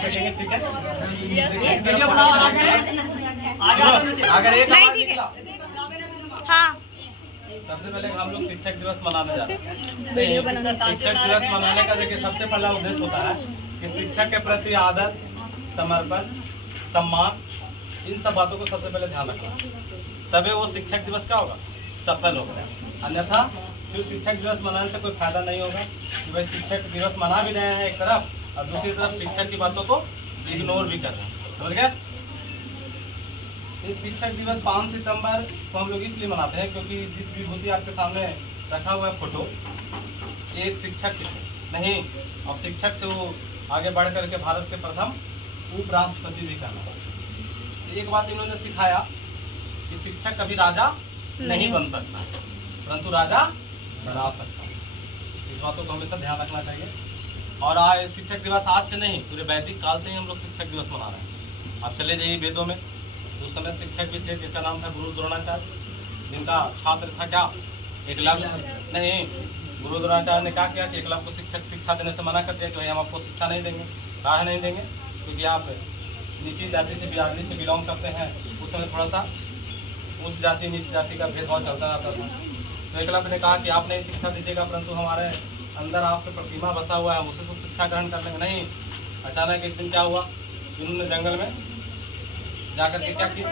फेंकेंगे, ठीक है? अगर एक हाँ सबसे पहले हम लोग शिक्षक दिवस मनाने जा रहे हैं। शिक्षक दिवस मनाने का देखिए सबसे पहला उद्देश्य होता है कि शिक्षक के प्रति आदर, समर्पण, सम्मान, इन सब बातों को सबसे पहले ध्यान रखना, तभी वो शिक्षक दिवस क्या होगा, सफल होगा। अन्यथा फिर शिक्षक दिवस मनाने से कोई फायदा नहीं होगा कि भाई शिक्षक दिवस मना भी रहे हैं एक तरफ और दूसरी तरफ शिक्षक की बातों को इग्नोर भी कर रहे हैं। समझ गए? इस शिक्षक दिवस 5 सितंबर को हम लोग इसलिए मनाते हैं क्योंकि जिस विभूति आपके सामने रखा हुआ है फोटो, एक शिक्षक की नहीं, और शिक्षक से वो आगे बढ़ करके भारत के प्रथम उपराष्ट्रपति भी करना। एक बात इन्होंने सिखाया कि शिक्षक कभी राजा नहीं बन सकता, परंतु राजा बना सकता है। इस बातों को हमेशा ध्यान रखना चाहिए। और आज शिक्षक दिवस आज से नहीं, पूरे वैदिक काल से ही हम लोग शिक्षक दिवस मना रहे हैं। आप चले जाइए वेदों में, उस समय शिक्षक भी थे जिनका नाम था गुरु द्रोणाचार्य, जिनका छात्र था क्या, एकलव्य। नहीं, गुरु द्रोणाचार्य ने क्या किया कि एकलव्य को शिक्षा देने से मना कर दिया कि भाई हम आपको शिक्षा नहीं देंगे। काहे नहीं देंगे? क्योंकि आप नीची जाति से बिरादरी से बिलोंग करते हैं। उस समय थोड़ा सा उच्च जाति नीची जाति का भेदभाव चलता रहता था। तो एकलव्य ने कहा कि आप नहीं शिक्षा दीजिएगा, परंतु हमारे अंदर आपके प्रतिमा बसा हुआ है, उसी से शिक्षा ग्रहण कर लेंगे। नहीं, अचानक एक दिन क्या हुआ, उन्होंने जंगल में जाकर के क्या किया,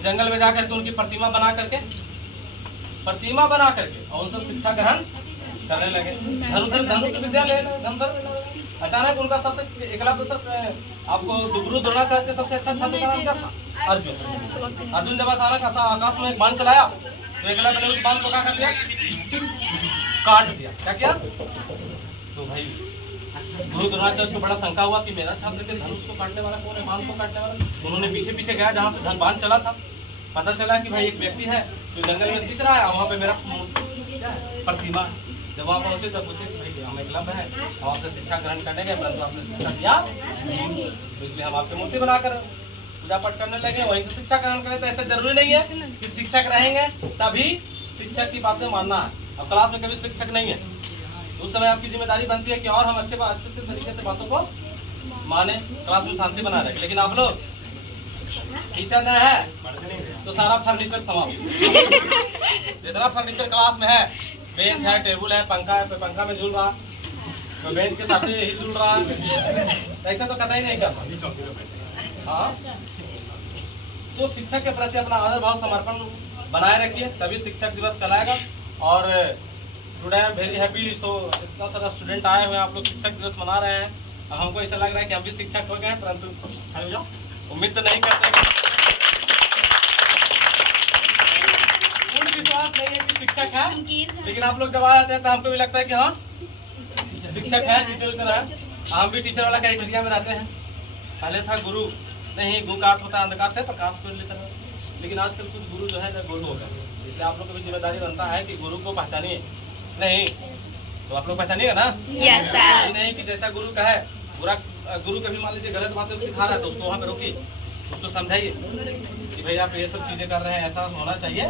जंगल में जाकर के उनकी प्रतिमा बना करके और उनसे शिक्षा ग्रहण करने लगे। धनुष विद्या धनुधर। अचानक उनका सबसे एकलव्य आपको गुरु द्रोणाचार्य के सबसे अच्छा छात्र का नाम क्या था? अर्जुन। अर्जुन जब अचानक आकाश में एक बाण चलाया तो एकलव्य ने उस बाण को क्या कर दिया, काट दिया। क्या किया? तो भाई गुरु द्रोणाचार्य को बड़ा शंका हुआ कि मेरा छात्र के धनुष को काटने वाला कौन है, बाण को काटने वाला। उन्होंने पीछे पीछे गया जहाँ से बाण चला था। पता चला कि भाई एक व्यक्ति है जो जंगल में सीख रहा है, वहाँ पे मेरा प्रतिमा। जब वहाँ पहुँचे तब पूछे भाई हम एकलव्य है, हम आपसे शिक्षा ग्रहण करने गए परंतु आपने शिक्षा दिया तो इसलिए हम आपकी मूर्ति बनाकर पूजा पाठ करने लगे, वहीं से शिक्षा ग्रहण करें। तो ऐसा जरूरी नहीं है कि शिक्षक रहेंगे तभी शिक्षक की बातें मानना है। अब क्लास में कभी शिक्षक नहीं है, उस समय आपकी जिम्मेदारी बनती है कि और हम अच्छे से तरीके से बातों को माने, क्लास में शांति बना रहे। लेकिन आप लोग टीचर न है तो सारा फर्नीचर समाप्त। जितना फर्नीचर क्लास में है, बेंच है, टेबल है, पंखा है, पंखा में झूल रहा, तो बेंच के साथ ही झूल रहा है, ऐसा तो कतई नहीं करना। हाँ, तो शिक्षक के प्रति अपना आदर भाव समर्पण बनाए रखिए, तभी शिक्षक दिवस कहलाएगा। और today I am very happy, so इतना सारा स्टूडेंट आए हुए हैं, आप लोग शिक्षक दिवस मना रहे हैं। अब हमको ऐसा लग रहा है कि हम भी शिक्षक हो गए हैं, परंतु उम्मीद तो नहीं करते, पूर्ण विश्वास नहीं है कि शिक्षक है। लेकिन आप लोग जब आ जाते हैं तो हमको भी लगता है कि हाँ शिक्षक है, टीचर की तरह है। हम भी टीचर वाला क्राइटेरिया में रहते हैं। पहले था गुरु, नहीं, गु का अर्थ होता है अंधकार से प्रकाश को लेकर, लेकिन आजकल कुछ गुरु जो है गुरु हो गए। इसलिए आप लोग को भी जिम्मेदारी बनता है कि गुरु को पहचानिए। नहीं तो आप लोग पहचानिएगा ना? Yes sir. नहीं कि जैसा गुरु का है, गुरु कभी मान लीजिए गलत बातें सिखा रहा है तो उसको वहाँ पे रोकिए, उसको समझाइए कि भाई आप ये सब चीज़ें कर रहे हैं, ऐसा होना चाहिए।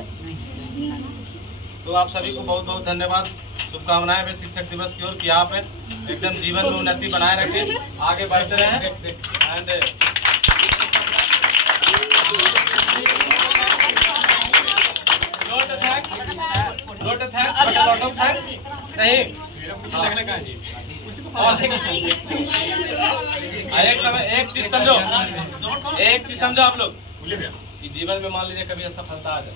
तो आप सभी को बहुत बहुत धन्यवाद, शुभकामनाएं हैं शिक्षक दिवस की ओर कि आप एकदम जीवन में उन्नति बनाए रखें, आगे बढ़ते रहें। एंड लॉट ऑफ थैंक्स नहीं एक चीज समझो आप लोग कि जीवन में मान लीजिए कभी असफलता आ जाए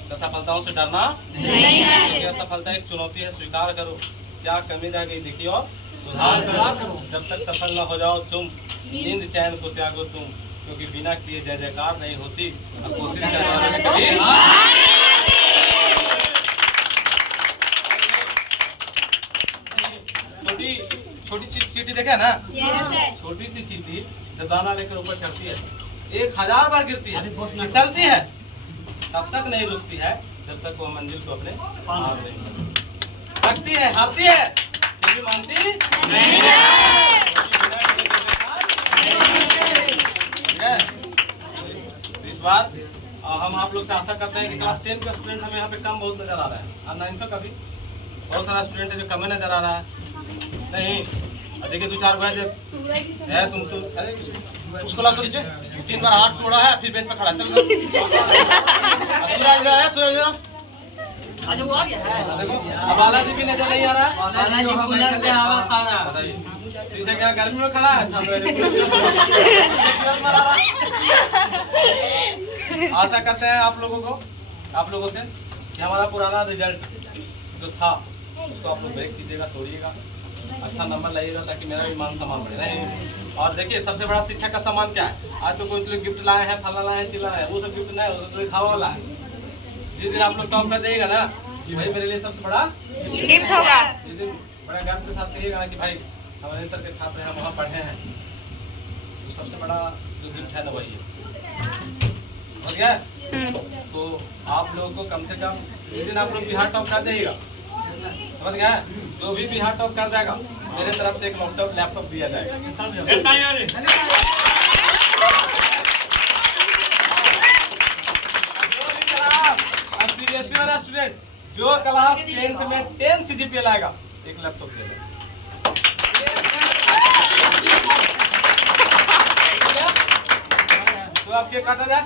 तो असफलताओं से डरना नहीं चाहिए। असफलता एक चुनौती है, स्वीकार करो, क्या कमी रह गई देखिए और सुधार करो। जब तक सफल न हो जाओ तुम, नींद चैन को त्यागो तुम, क्योंकि बिना किए जय जयकार नहीं होती। अब कोशिश करने वाले कभी छोटी चींटी देखे ना, छोटी सी चींटी जब दाना लेकर ऊपर चढ़ती है 1000 बार गिरती है, फिसलती है, तब तक नहीं रुकती है जब तक वो मंजिल को अपने पार नहीं रखती है। हारती है फिर भी मानती नहीं है। इस बार हम आप लोग से आशा करते हैं कि क्लास 10 का स्टूडेंट हमें यहाँ पे कम बहुत नजर आ रहा है, और 9th का भी बहुत सारा स्टूडेंट है जो कम नजर आ रहा है। नहीं देखिए 2-4 गो है तुम तो अरे उसको ला तो नीचे 3 बार हाथ तोड़ा है, फिर बेंच पे खड़ा चल। सूरज इधर है, सूरज इधर आज वो आ गया है। देखो अब बालाजी भी नजर नहीं आ रहा है। बालाजी कूलर पे हवा खा रहा है। बताइए शीशे क्या गर्मी में खड़ा है? अच्छा तो आशा करते हैं आप लोगों से कि हमारा पुराना रिजल्ट जो था उसको आप लोग ब्रेक कीजिएगा, तोड़िएगा, अच्छा नंबर लाइएगा ताकि मेरा भी मान सम्मान बढ़े। नहीं और देखिए सबसे बड़ा शिक्षक का सम्मान क्या है? आज तो कोई लोग गिफ्ट लाए हैं, फला लाए हैं, चिल्ला लाए हैं, वो सब गिफ्ट नहीं, वो तो दिखावा वाला है। जिस दिन आप लोग टॉप कर जाइएगा ना कि भाई मेरे लिए सबसे बड़ा गिफ्ट होगा। जिस दिन बड़ा गर्व के साथ कहिएगा ना कि भाई हमारे सर के छात्र हैं, वहाँ पढ़े हैं, तो सबसे बड़ा जो गिफ्ट है ना वही है। हो गया? तो आप लोगों को कम से कम जिस दिन आप लोग बिहार टॉप कर जाइएगा, समझ गए? जो भी बिहार टॉप कर जाएगा मेरे तरफ से एक लैपटॉप दिया जाएगा। सीबीएसई वाला स्टूडेंट जो क्लास 10th में 10 CGPA लाएगा एक लैपटॉप दे देगा। तो आपके काटा जाए